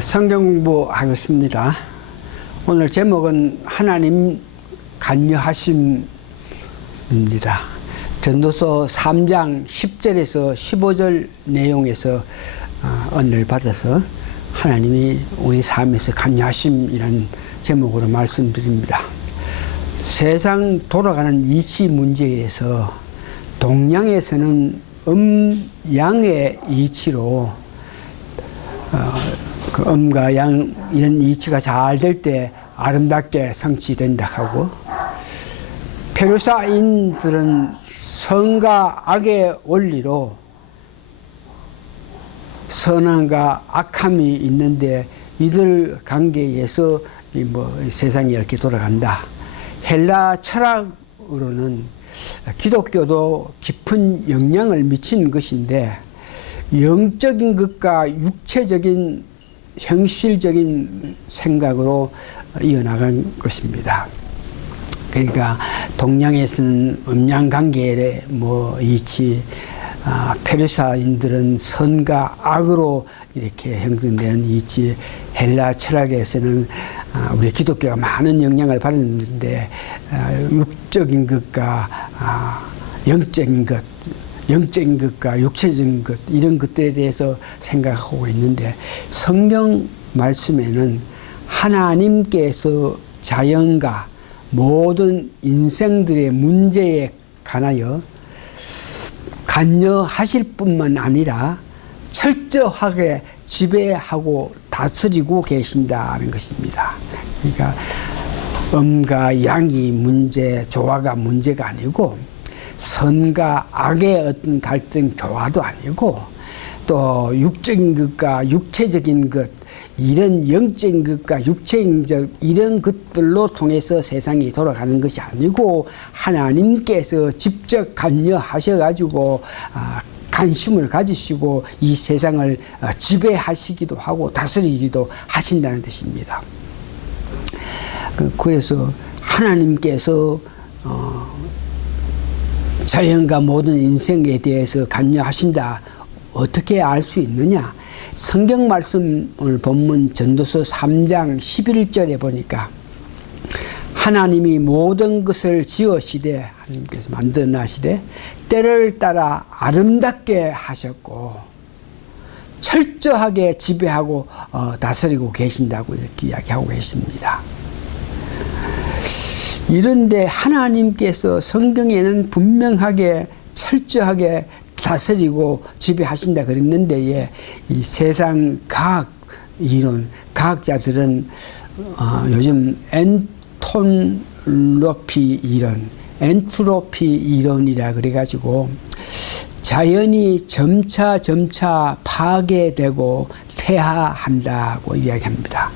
성경 공부하겠습니다. 오늘 제목은 하나님 간여하심입니다. 전도서 3장 10절에서 15절 내용에서 은혜를 받아서 하나님이 우리 삶에서 간여하심이라는 제목으로 말씀드립니다. 세상 돌아가는 이치 문제에서 동양에서는 음양의 이치로 그 음과 양 이런 이치가 잘 될 때 아름답게 성취된다 하고, 페르사인들은 선과 악의 원리로 선함과 악함이 있는데 이들 관계에서 세상이 이렇게 돌아간다. 헬라 철학으로는 기독교도 깊은 영향을 미친 것인데, 영적인 것과 육체적인 현실적인 생각으로 이어나간 것입니다. 그러니까 동양에서는 음양관계의 이치, 페르사인들은 선과 악으로 이렇게 형성되는 이치, 헬라 철학에서는 우리 기독교가 많은 영향을 받았는데 육적인 것과 영적인 것과 육체적인 것, 이런 것들에 대해서 생각하고 있는데, 성경 말씀에는 하나님께서 자연과 모든 인생들의 문제에 관하여 간여하실 뿐만 아니라 철저하게 지배하고 다스리고 계신다는 것입니다. 그러니까 음과 양이 문제, 조화가 문제가 아니고, 선과 악의 어떤 갈등, 교화도 아니고, 또 육적인 것과 육체적인 것, 이런 영적인 것과 육체적 이런 것들로 통해서 세상이 돌아가는 것이 아니고, 하나님께서 직접 간여하셔가지고 관심을 가지시고 이 세상을 지배하시기도 하고 다스리기도 하신다는 뜻입니다. 그래서 하나님께서 자연과 모든 인생에 대해서 간여하신다. 어떻게 알 수 있느냐? 성경 말씀을 본문 전도서 3장 11절에 보니까, 하나님이 모든 것을 지으시되, 하나님께서 만들어나시되 때를 따라 아름답게 하셨고 철저하게 지배하고 다스리고 계신다고 이렇게 이야기하고 계십니다. 이런데 하나님께서 성경에는 분명하게 철저하게 다스리고 지배하신다 그랬는데, 이 세상 과학 이론, 과학자들은 요즘 엔트로피 이론이라 그래가지고 자연이 점차 파괴되고 퇴화한다고 이야기합니다.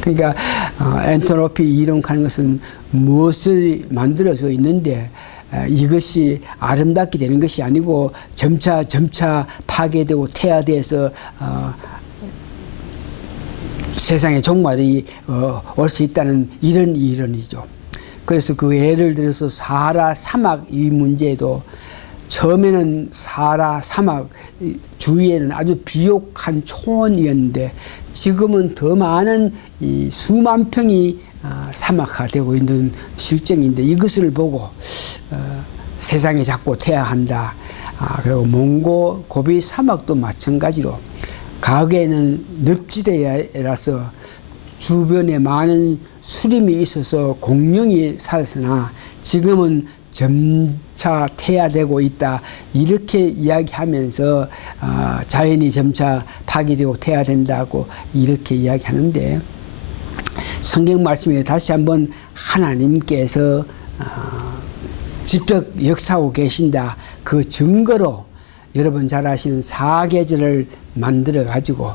그러니까 엔트로피 이론하는 것은 무엇을 만들어져 있는데 이것이 아름답게 되는 것이 아니고 점차 파괴되고 퇴화돼서 세상에 종말이 올 수 있다는 이런 이론이죠. 그래서 그 예를 들어서 사하라 사막 이 문제도, 처음에는 사하라 사막 주위에는 아주 비옥한 초원이었는데 지금은 더 많은 이 수만 평이 사막화되고 있는 실정인데, 이것을 보고 세상에 자꾸 퇴화한다. 그리고 몽고 고비 사막도 마찬가지로 과거에는 늪지대라서 주변에 많은 수림이 있어서 공룡이 살았으나 지금은 점차 퇴화되고 있다. 이렇게 이야기하면서 자연이 점차 파괴되고 퇴화된다고 이렇게 이야기하는데, 성경 말씀에 다시 한번 하나님께서 직접 역사하고 계신다. 그 증거로 여러분 잘 아시는 사계절을 만들어 가지고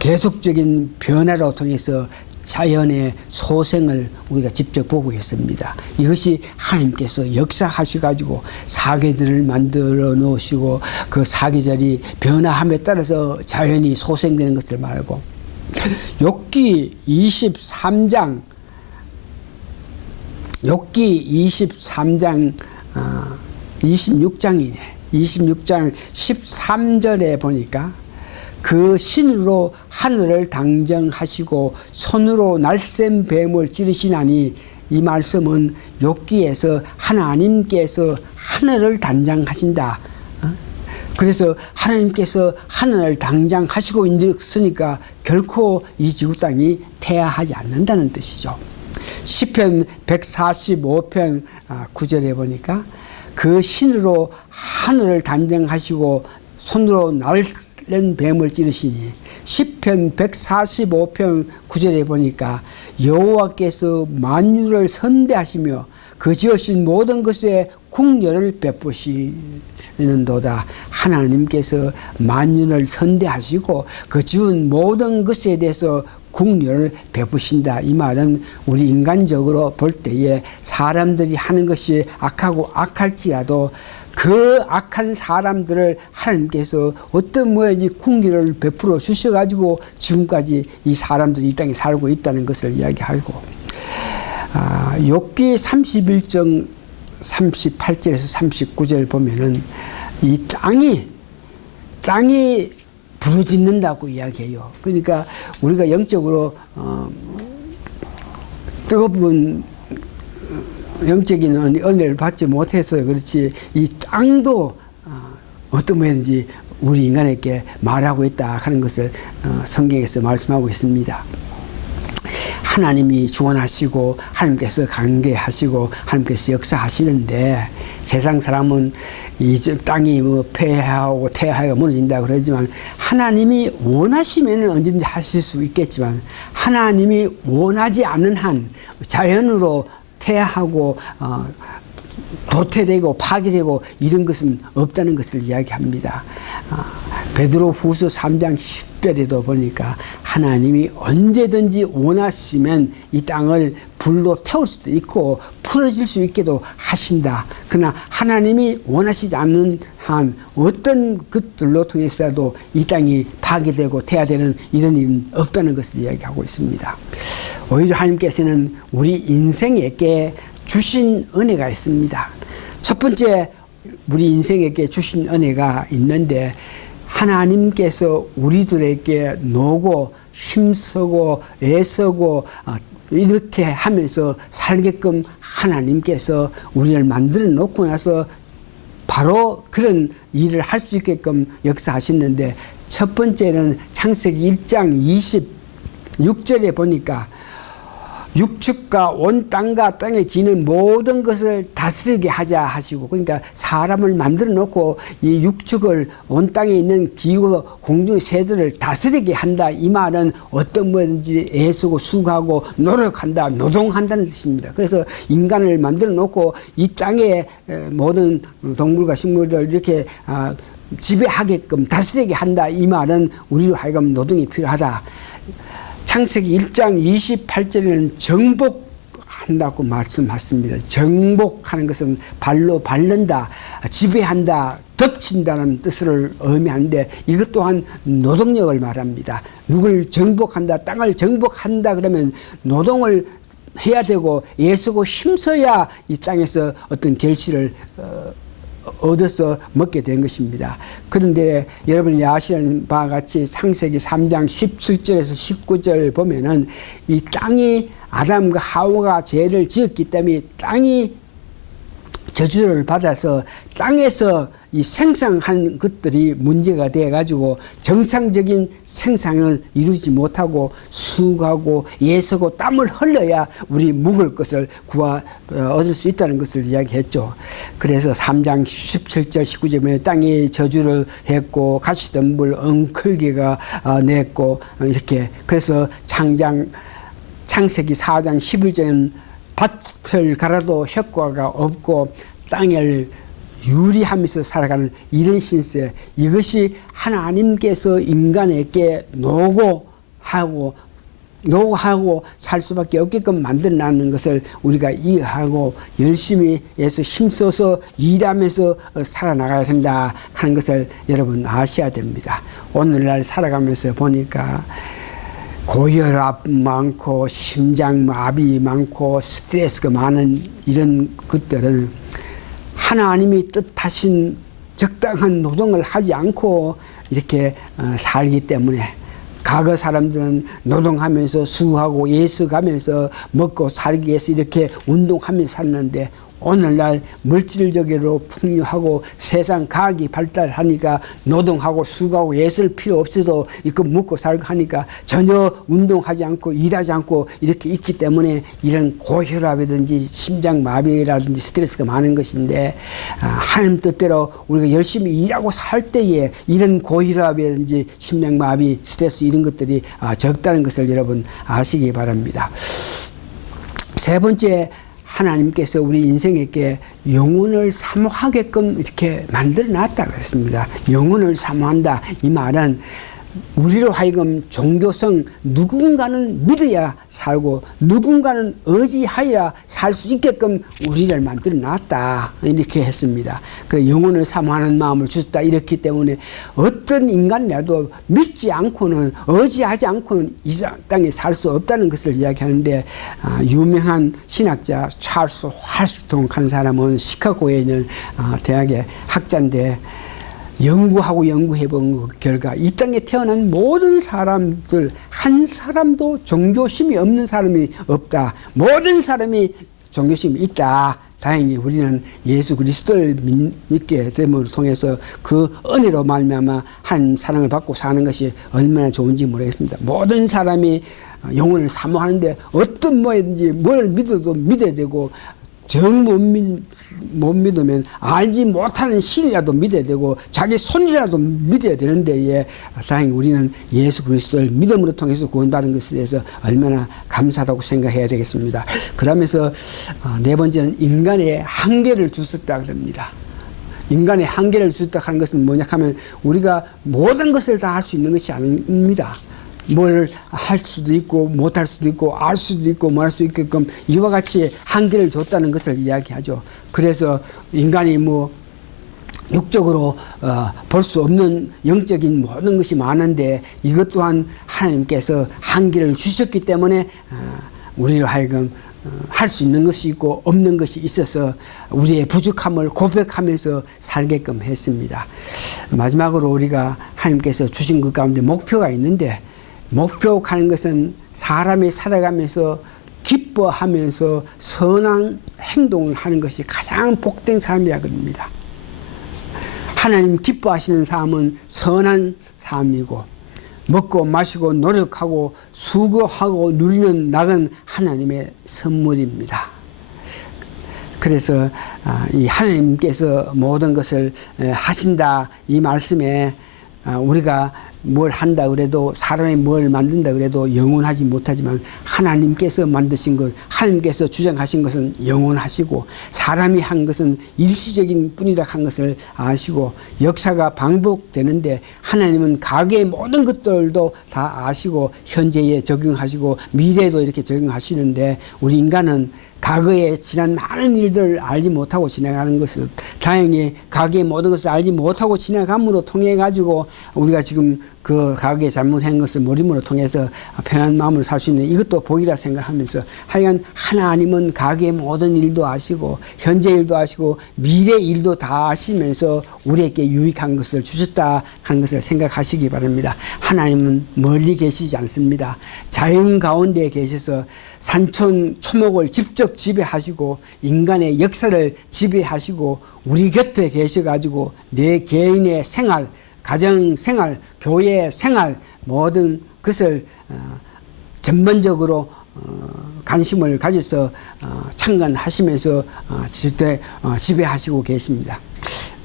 계속적인 변화로 통해서 자연의 소생을 우리가 직접 보고 있습니다. 이것이 하나님께서 역사하셔가지고 사계절을 만들어 놓으시고 그 사계절이 변화함에 따라서 자연이 소생되는 것을 말하고, 욥기 23장 26장이네. 26장 13절에 보니까 그 신으로 하늘을 당정하시고 손으로 날쌘 뱀을 찌르시나니, 이 말씀은 욥기에서 하나님께서 하늘을 단장하신다. 그래서 하나님께서 하늘을 당장하시고 있으니까 결코 이 지구 땅이 퇴화하지 않는다는 뜻이죠. 시편 145편 9절에 보니까 그 신으로 하늘을 단장하시고 손으로 날랜 뱀을 찌르시니, 시편 145편 9절에 보니까 여호와께서 만유를 선대하시며 그 지으신 모든 것에 국렬을 베푸시는도다. 하나님께서 만유를 선대하시고 그 지은 모든 것에 대해서 국렬을 베푸신다. 이 말은 우리 인간적으로 볼 때에 사람들이 하는 것이 악하고 악할지라도 그 악한 사람들을 하나님께서 어떤 모양인지 국률을 베풀어 주셔가지고 지금까지 이 사람들이 이 땅에 살고 있다는 것을 이야기하고, 욥기 31장 38절에서 39절 보면은 이 땅이 부르짖는다고 이야기해요. 그러니까 우리가 영적으로 뜨거운 영적인 은혜를 받지 못해서 그렇지, 이 땅도 어떤 모양인지 우리 인간에게 말하고 있다 하는 것을 성경에서 말씀하고 있습니다. 하나님이 주관하시고 하나님께서 관계하시고 하나님께서 역사하시는데, 세상 사람은 이 땅이 뭐 폐하고 퇴하고 무너진다 그러지만, 하나님이 원하시면 언제든지 하실 수 있겠지만 하나님이 원하지 않는 한 자연으로 퇴하고 도태되고 파괴되고 이런 것은 없다는 것을 이야기합니다. 베드로후서 3장 10절에도 보니까 하나님이 언제든지 원하시면 이 땅을 불로 태울 수도 있고 풀어질 수 있게도 하신다. 그러나 하나님이 원하시지 않는 한 어떤 것들로 통해서라도 이 땅이 파괴되고 퇴화되는 이런 일은 없다는 것을 이야기하고 있습니다. 오히려 하나님께서는 우리 인생에게 주신 은혜가 있습니다. 첫 번째, 우리 인생에게 주신 은혜가 있는데, 하나님께서 우리들에게 노고 힘쓰고 애쓰고 이렇게 하면서 살게끔 하나님께서 우리를 만들어 놓고 나서 바로 그런 일을 할 수 있게끔 역사하셨는데, 첫 번째는 창세기 1장 26절에 보니까 육축과 온 땅과 땅에 기는 모든 것을 다스리게 하자 하시고, 그러니까 사람을 만들어 놓고 이 육축을 온 땅에 있는 기후 공중의 새들을 다스리게 한다. 이 말은 어떤 뭐든지 애쓰고 수고하고 노력한다, 노동한다는 뜻입니다. 그래서 인간을 만들어 놓고 이 땅의 모든 동물과 식물들 이렇게 지배하게끔 다스리게 한다. 이 말은 우리로 하여금 노동이 필요하다. 창세기 1장 28절에는 정복한다고 말씀하십니다. 정복하는 것은 발로 밟는다, 지배한다, 덮친다는 뜻을 의미하는데, 이것 또한 노동력을 말합니다. 누굴 정복한다, 땅을 정복한다 그러면 노동을 해야 되고 애쓰고 힘써야 이 땅에서 어떤 결실을 얻어서 먹게 된 것입니다. 그런데 여러분이 아시는 바와 같이 창세기 3장 17절에서 19절 보면은 이 땅이 아담과 하와가 죄를 지었기 때문에 땅이 저주를 받아서 땅에서 이 생산한 것들이 문제가 돼가지고 정상적인 생산을 이루지 못하고 수고하고 애쓰고 땀을 흘려야 우리 먹을 것을 얻을 수 있다는 것을 이야기했죠. 그래서 3장 17절 19절에 땅이 저주를 했고 가시덤불 엉클개가 냈고 이렇게, 그래서 창세기 4장 11절은 밭을 갈아도 효과가 없고 땅을 유리하면서 살아가는 이런 신세, 이것이 하나님께서 인간에게 노고하고 살 수밖에 없게끔 만들어놨는 것을 우리가 이해하고 열심히 해서 힘써서 일하면서 살아나가야 된다 하는 것을 여러분 아셔야 됩니다. 오늘날 살아가면서 보니까 고혈압 많고 심장마비 많고 스트레스가 많은 이런 것들은 하나님이 뜻하신 적당한 노동을 하지 않고 이렇게 살기 때문에 과거 사람들은 노동하면서 수고하고 예수가면서 먹고 살기 위해서 이렇게 운동하면서 살았는데 오늘날 물질적으로 풍요하고 세상 과학이 발달하니까 노동하고 수고하고 예술 필요 없어도 이거 먹고 살고 하니까 전혀 운동하지 않고 일하지 않고 이렇게 있기 때문에 이런 고혈압이든지 심장마비라든지 스트레스가 많은 것인데 하나님 뜻대로 우리가 열심히 일하고 살 때에 이런 고혈압이라든지 심장마비 스트레스 이런 것들이 적다는 것을 여러분 아시기 바랍니다. 세 번째, 하나님께서 우리 인생에게 영혼을 사모하게끔 이렇게 만들어 놨다 그랬습니다. 영혼을 사모한다. 이 말은 우리로 하여금 종교성 누군가는 믿어야 살고 누군가는 의지하여야 살 수 있게끔 우리를 만들어 놨다. 이렇게 했습니다. 그래 영혼을 사모하는 마음을 주셨다. 이렇기 때문에 어떤 인간이라도 믿지 않고는 의지하지 않고는 이 땅에 살 수 없다는 것을 이야기하는데 유명한 신학자 찰스 활스통 하는 사람은 시카고에 있는 대학의 학자인데 연구해 본 결과 이 땅에 태어난 모든 사람들 한 사람도 종교심이 없는 사람이 없다. 모든 사람이 종교심이 있다. 다행히 우리는 예수 그리스도를 믿게 됨을 통해서 그 은혜로 말미암아 하나님 사랑을 받고 사는 것이 얼마나 좋은지 모르겠습니다. 모든 사람이 영혼을 사모하는데 어떤 뭐든지 뭘 믿어도 믿어야 되고 정 못 믿으면 알지 못하는 신이라도 믿어야 되고 자기 손이라도 믿어야 되는데 다행히 우리는 예수 그리스도를 믿음으로 통해서 구원받은 것에 대해서 얼마나 감사하다고 생각해야 되겠습니다. 그러면서 네 번째는 인간의 한계를 주셨다 그럽니다. 인간의 한계를 주셨다 하는 것은 뭐냐 하면 우리가 모든 것을 다 할 수 있는 것이 아닙니다. 뭘 할 수도 있고 못할 수도 있고 알 수도 있고 뭐 할 수 있게끔 이와 같이 한계를 줬다는 것을 이야기하죠. 그래서 인간이 뭐 육적으로 볼 수 없는 영적인 모든 것이 많은데 이것 또한 하나님께서 한계를 주셨기 때문에 우리로 하여금 할 수 있는 것이 있고 없는 것이 있어서 우리의 부족함을 고백하면서 살게끔 했습니다. 마지막으로 우리가 하나님께서 주신 것 가운데 목표가 있는데 목표하는 것은 사람이 살아가면서 기뻐하면서 선한 행동을 하는 것이 가장 복된 삶이라고 합니다. 하나님 기뻐하시는 삶은 선한 삶이고 먹고 마시고 노력하고 수고하고 누리는 낙은 하나님의 선물입니다. 그래서 이 하나님께서 모든 것을 하신다 이 말씀에 우리가 뭘 한다 그래도 사람이 뭘 만든다 그래도 영원하지 못하지만 하나님께서 만드신 것 하나님께서 주장하신 것은 영원하시고 사람이 한 것은 일시적인 뿐이다 한 것을 아시고 역사가 반복되는데 하나님은 과거의 모든 것들도 다 아시고 현재에 적용하시고 미래에도 이렇게 적용하시는데 우리 인간은 과거에 지난 많은 일들을 알지 못하고 지나가는 것을 다행히 과거의 모든 것을 알지 못하고 지나감으로 통해 가지고 우리가 지금 그 과거에 잘못한 것을 모림으로 통해서 편한 마음으로 살 수 있는 이것도 복이라 생각하면서 하여간 하나님은 과거의 모든 일도 아시고 현재 일도 아시고 미래 일도 다 아시면서 우리에게 유익한 것을 주셨다 하는 것을 생각하시기 바랍니다. 하나님은 멀리 계시지 않습니다. 자연 가운데 계셔서 산천 초목을 직접 지배하시고 인간의 역사를 지배하시고 우리 곁에 계셔가지고 내 개인의 생활 가정생활, 교회생활 모든 것을 전반적으로 관심을 가져서 참관하시면서 지배하시고 계십니다.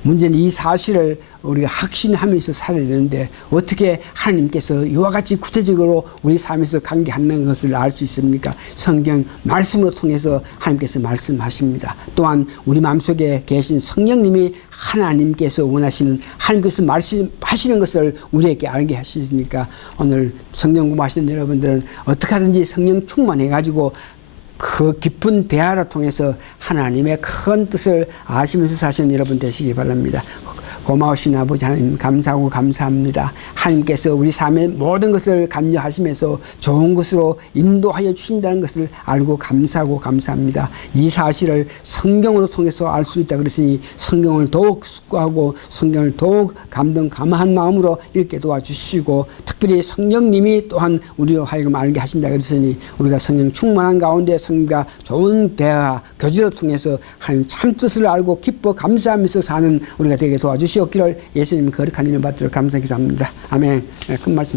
문제는 이 사실을 우리가 확신하면서 살아야 되는데 어떻게 하나님께서 이와 같이 구체적으로 우리 삶에서 관계하는 것을 알 수 있습니까? 성경 말씀으로 통해서 하나님께서 말씀하십니다. 또한 우리 마음속에 계신 성령님이 하나님께서 원하시는 하나님께서 말씀하시는 것을 우리에게 알게 하시니까 오늘 성령 공부하시는 여러분들은 어떻게 하든지 성령 충만해가지고 그 깊은 대화를 통해서 하나님의 큰 뜻을 아시면서 사시는 여러분 되시기 바랍니다. 고마우신 아버지 하나님 감사하고 감사합니다. 하나님께서 우리 삶의 모든 것을 감려하시면서 좋은 것으로 인도하여 주신다는 것을 알고 감사하고 감사합니다. 이 사실을 성경으로 통해서 알 수 있다 그랬으니 성경을 더욱 숙고하고 성경을 더욱 감동감화한 마음으로 읽게 도와주시고 특별히 성령님이 또한 우리로 하여금 알게 하신다 그랬으니 우리가 성령 충만한 가운데 성령과 좋은 대화 교제를 통해서 하나님 참뜻을 알고 기뻐 감사하면서 사는 우리가 되게 도와주시옵기를 예수님 거룩한 이름 받들어 감사 기도합니다. 아멘. 끝말씀.